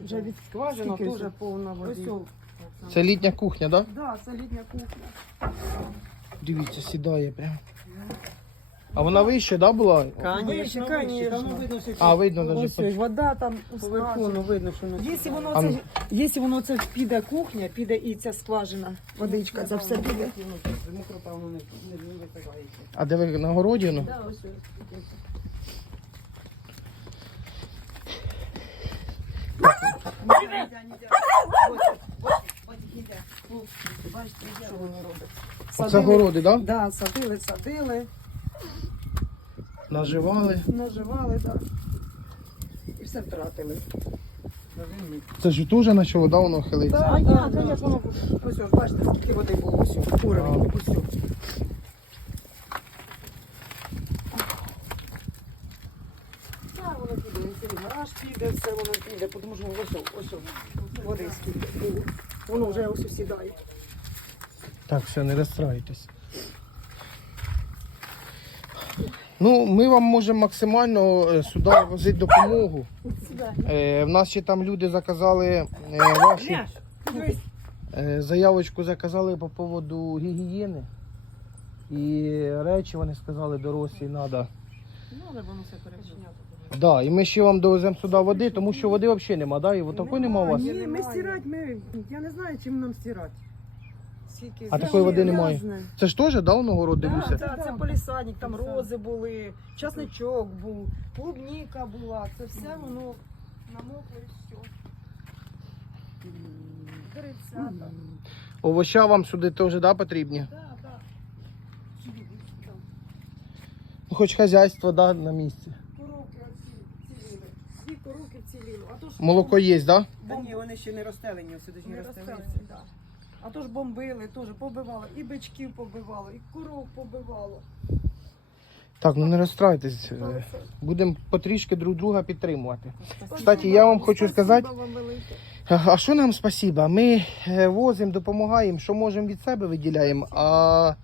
Вже від скважина Скільки теж повна води. Ось. Це літня кухня, так? Да? Да, це літня кухня. Дивіться, сідає прям. А вона вище, да, була? Вище, Конечно, конечно. Там видно, що А, видно навіть. Ось ось вода там у по верху, ну, видно, що не Якщо воно А це, ну. якщо воно це піде кухня, піде і ця скважина, водичка, це все піде. Мокро, певно, не, не, не. А де ви на городі? Ну? Да, ось ось. Бачите, що воно робить. Оце городи, так? Да? Да, садили, садили, Наживали. наживали, да. І все втратили. Це ж теж почало, да, воно хилиться? Так, да, да, звісно, ось ось, бачите, скільки води було, ось, уровень, ось ось. Так, воно піде, і гараж піде, все воно піде, тому що ось ось, води скільки. Воно вже ось ось сідає. Так, все, не розстраюйтесь. Ну, ми вам можемо максимально е, сюди возити допомогу. Е, в нас ще там люди заказали е, вашу е, заявочку заказали по поводу гігієни. І речі вони сказали дорослі треба. Ну, але воно все перечиняти. Да, і ми ще вам довеземо сюди води, тому що води взагалі нема, да? І от такої нема у вас. Ні, ми стирати, ми, я не знаю, чим нам стирати. Скільки А такої води немає. грязне. Це ж теж, да, воно город Да, дивлюся? да, це полісадник, там рози були, часничок був, клубніка була, це все воно намокло і все. Деревцята. Овоща вам сюди теж да, потрібні? Да, да. Ну, хоч хазяйство да, на місці. Коровки оці ціліли. Дві коровки вціліли. А то ж Молоко є, да? Та ні, вони ще не розстелені, сюди ж не не розстелені. розстелені, да. А то ж бомбили, теж побивало. І бичків побивало, і коров побивало. Так, ну не розстраюйтесь. е, Будемо потрішки друг друга підтримувати. Кстати, я вам хочу сказати, Спасибо вам велике. а що нам спасіба? Ми е, возимо, допомагаємо, що можемо від себе виділяємо. А е,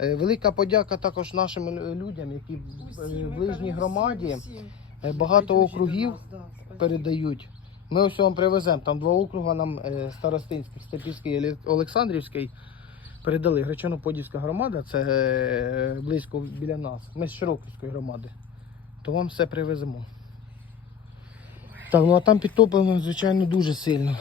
велика подяка також нашим людям, які в- е, в ближній громаді е, багато округів передають. Ми ось вам привеземо. Там два округа нам е, Старостинський, Степівський і Олександрівський передали. Гречано-Подільська громада, це е, близько біля нас. Ми з Широківської громади. То вам все привеземо. Так, ну а там підтоплено, звичайно, дуже сильно.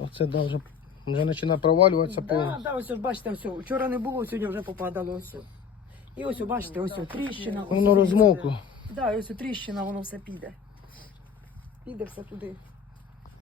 Оце да, вже, вже починає провалюватися Да, повністю. да, ось ось бачите, ось вчора не було, сьогодні вже попадало ось. І ось бачите, ось тріщина. ось Воно розмокло. Да, і ось тріщина, воно все піде. Піде все туди.